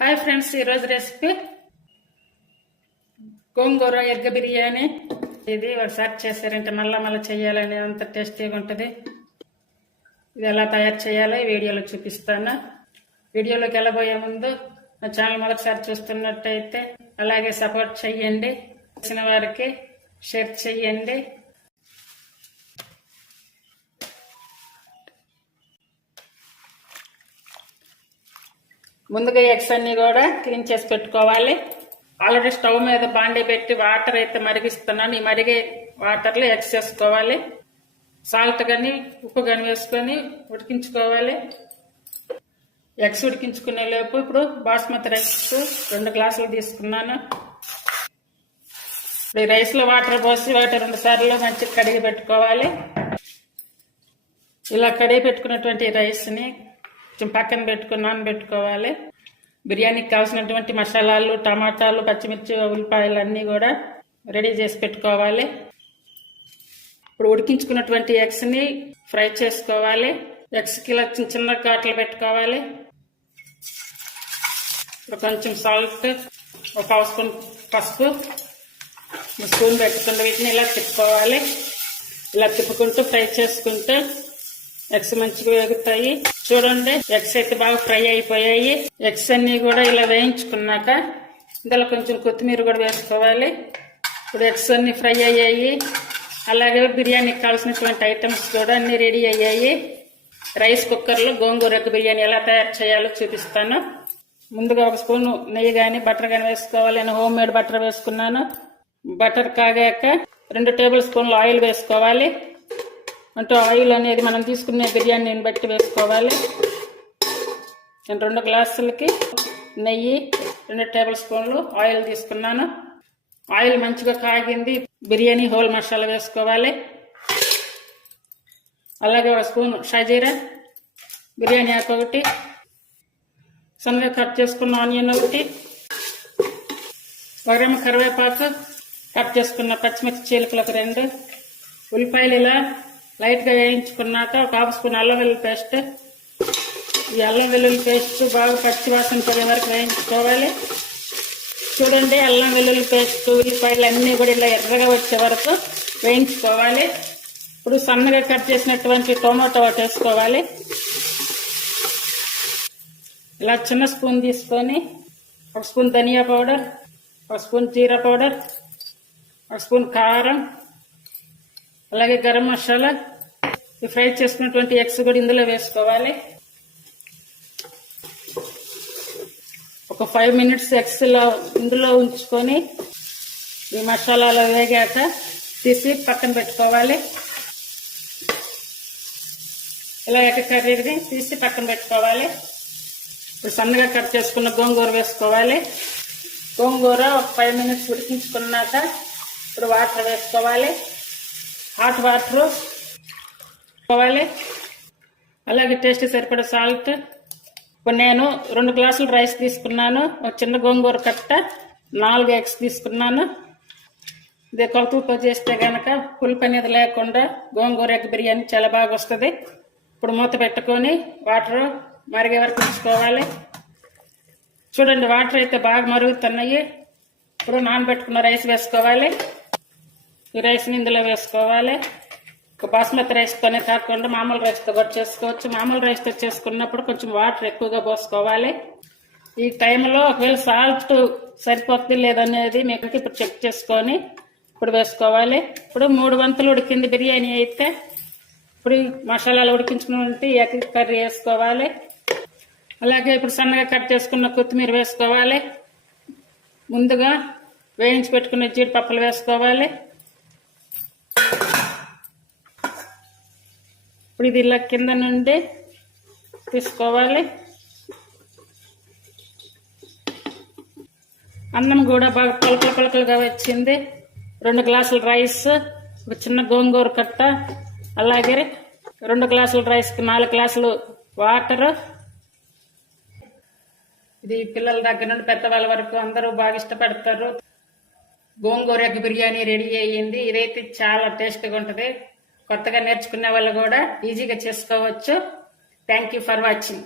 Hi friends ఈరోజు recipe gongura egg biryani. ఇది ఒకసారి చేశారంటే మళ్ళా మళ్ళీ చేయాలని అంత టేస్టీగా ఉంటుంది. ఇది ఎలా తయారు చేయాలో వీడియోలో చూపిస్తాను. వీడియోలోకి వెళ్ళబోయే ముందు నా ఛానల్ మొదటిసారి చూస్తున్నట్టయితే అలాగే సపోర్ట్ చెయ్యండి. వచ్చిన వారికి షేర్ చెయ్యండి. ముందుగా ఎగ్స్ అన్ని కూడా క్లీన్ చేసి పెట్టుకోవాలి. ఆల్రెడీ స్టవ్ మీద బాండి పెట్టి వాటర్ అయితే మరిగిస్తున్నాను. ఈ మరిగే వాటర్లో ఎగ్స్ వేసుకోవాలి. సాల్ట్ కానీ ఉప్పు కానీ వేసుకొని ఉడికించుకోవాలి. ఎగ్స్ ఉడికించుకునే లోపు ఇప్పుడు బాస్మతి రైస్ రెండు గ్లాసులు తీసుకున్నాను. ఇప్పుడు ఈ రైస్లో వాటర్ పోసి వాటర్ రెండు సార్లు మంచిగా కడిగి పెట్టుకోవాలి. ఇలా కడిగి పెట్టుకున్నటువంటి రైస్ని పక్కన పెట్టుకుని నానబెట్టుకోవాలి బిర్యానీకి కావాల్సినటువంటి మసాలాలు టమాటాలు పచ్చిమిర్చి ఉల్లిపాయలు అన్నీ కూడా రెడీ చేసి పెట్టుకోవాలి. ఇప్పుడు ఉడికించుకున్నటువంటి ఎగ్స్ని ఫ్రై చేసుకోవాలి. ఎగ్స్కి ఇలా చిన్న చిన్న కాటలు పెట్టుకోవాలి. ఇప్పుడు కొంచెం సాల్ట్ ఒక పావు స్పూన్ పసుపు స్పూన్ పెట్టుకుంటే వీటిని ఇలా తిప్పుకోవాలి. ఇలా తిప్పుకుంటూ ఫ్రై చేసుకుంటూ ఎగ్స్ మంచిగా వేగుతాయి. చూడండి ఎగ్స్ అయితే బాగా ఫ్రై అయిపోయాయి. ఎగ్స్ అన్ని కూడా ఇలా వేయించుకున్నాక ఇందులో కొంచెం కొత్తిమీర కూడా వేసుకోవాలి. ఇప్పుడు ఎగ్స్ అన్ని ఫ్రై అయ్యాయి. అలాగే బిర్యానీకి కావాల్సినటువంటి ఐటమ్స్ కూడా అన్ని రెడీ అయ్యాయి. రైస్ కుక్కర్లో గోంగూర బిర్యానీ ఎలా తయారు చేయాలో చూపిస్తాను. ముందుగా ఒక స్పూన్ నెయ్యి కానీ బటర్ కానీ వేసుకోవాలి. నేను హోమ్ మేడ్ బటర్ వేసుకున్నాను. బటర్ కాగాక రెండు టేబుల్ స్పూన్లు ఆయిల్ వేసుకోవాలి. అంటే ఆయిల్ అనేది మనం తీసుకునే బిర్యానీని బట్టి వేసుకోవాలి. నేను రెండు గ్లాసులకి నెయ్యి రెండు టేబుల్ స్పూన్లు ఆయిల్ తీసుకున్నాను. ఆయిల్ మంచిగా కాగింది. బిర్యానీ హోల్ మసాలా వేసుకోవాలి. అలాగే ఒక స్పూన్ షాజీరా బిర్యానీ ఆకు ఒకటి సన్నగా కట్ చేసుకున్న ఆనియన్ ఒకటి వగరమ కరివేపాకు కట్ చేసుకున్న పచ్చిమిర్చి చీలకలు ఒక రెండు ఉల్లిపాయలు ఇలా లైట్గా వేయించుకున్నాక ఒక హాఫ్ స్పూన్ అల్లం వెల్లుల్లి పేస్ట్. ఈ అల్లం వెల్లుల్లి పేస్ట్ బాగా పచ్చి వాసన పడే వరకు వేయించుకోవాలి. చూడండి అల్లం వెల్లుల్లి పేస్ట్ ఉల్లిపాయలు అన్నీ కూడా ఇలా ఎర్రగా వచ్చే వరకు వేయించుకోవాలి. ఇప్పుడు సన్నగా కట్ చేసినటువంటి టొమాటో ఒకటి వేసుకోవాలి. ఇలా చిన్న స్పూన్ తీసుకొని ఒక స్పూన్ ధనియా పౌడర్ ఒక స్పూన్ జీరా పౌడర్ ఒక స్పూన్ కారం అలాగే గరం మసాలా. ఈ ఫ్రై చేసుకున్నటువంటి ఎగ్స్ కూడా ఇందులో వేసుకోవాలి. ఒక ఫైవ్ మినిట్స్ ఎగ్స్లో ఇందులో ఉంచుకొని ఈ మసాలాలు వేగాక తీసి పక్కన పెట్టుకోవాలి. ఇలా ఎక్క కర్రీని తీసి పక్కన పెట్టుకోవాలి. ఇప్పుడు సన్నగా కట్ చేసుకున్న గోంగూర వేసుకోవాలి. గోంగూర ఒక ఫైవ్ మినిట్స్ ఉడికించుకున్నాక ఇప్పుడు వాటర్ వేసుకోవాలి. హాట్ వాటర్ పోవాలి. అలాగే టేస్ట్ సరిపడే సాల్ట్. ఇప్పుడు నేను రెండు గ్లాసులు రైస్ తీసుకున్నాను ఒక చిన్న గోంగూర కట్ట నాలుగు ఎగ్స్ తీసుకున్నాను. ఇది కొలతలతో చేస్తే కనుక పులుపు అనేది లేకుండా గోంగూర ఎగ్ బిర్యానీ చాలా బాగా వస్తుంది. ఇప్పుడు మూత పెట్టుకొని వాటర్ మరిగే వరకు ఉంచుకోవాలి. చూడండి వాటర్ అయితే బాగా మరుగుతున్నాయి. ఇప్పుడు నానబెట్టుకున్న రైస్ వేసుకోవాలి. ఈ రైస్ని ఇందులో వేసుకోవాలి. ఒక బాస్మతి రైస్తోనే కాకుండా మామూలు రైస్తో కూడా చేసుకోవచ్చు. మామూలు రైస్తో చేసుకున్నప్పుడు కొంచెం వాటర్ ఎక్కువగా పోసుకోవాలి. ఈ టైంలో ఒకవేళ సాల్ట్ సరిపోతుంది లేదనేది మీకు ఇప్పుడు చెక్ చేసుకొని ఇప్పుడు వేసుకోవాలి. ఇప్పుడు మూడు వంతులు ఉడికింది బిర్యానీ అయితే ఇప్పుడు మసాలాలు ఉడికించుకున్నటువంటి ఎగ్ కర్రీ వేసుకోవాలి. అలాగే ఇప్పుడు సన్నగా కట్ చేసుకున్న కొత్తిమీర వేసుకోవాలి. ముందుగా వేయించి పెట్టుకున్న జీడిపప్పులు వేసుకోవాలి. ఇప్పుడు ఇది ఇలా కింద నుండి తీసుకోవాలి. అన్నం కూడా బాగా పలకలు పలకలుగా వచ్చింది. రెండు గ్లాసుల రైస్ ఒక చిన్న గోంగూర కట్ట అలాగే రెండు గ్లాసుల రైస్కి నాలుగు గ్లాసులు వాటర్. ఇది పిల్లల దగ్గర నుండి పెద్దవాళ్ళ వరకు అందరూ బాగా ఇష్టపడతారు. గోంగూర ఎగ్ బిర్యానీ రెడీ అయ్యింది. ఇదైతే చాలా టేస్ట్గా ఉంటుంది. కొత్తగా నేర్చుకునే వాళ్ళు కూడా ఈజీగా చేసుకోవచ్చు. Thank you for watching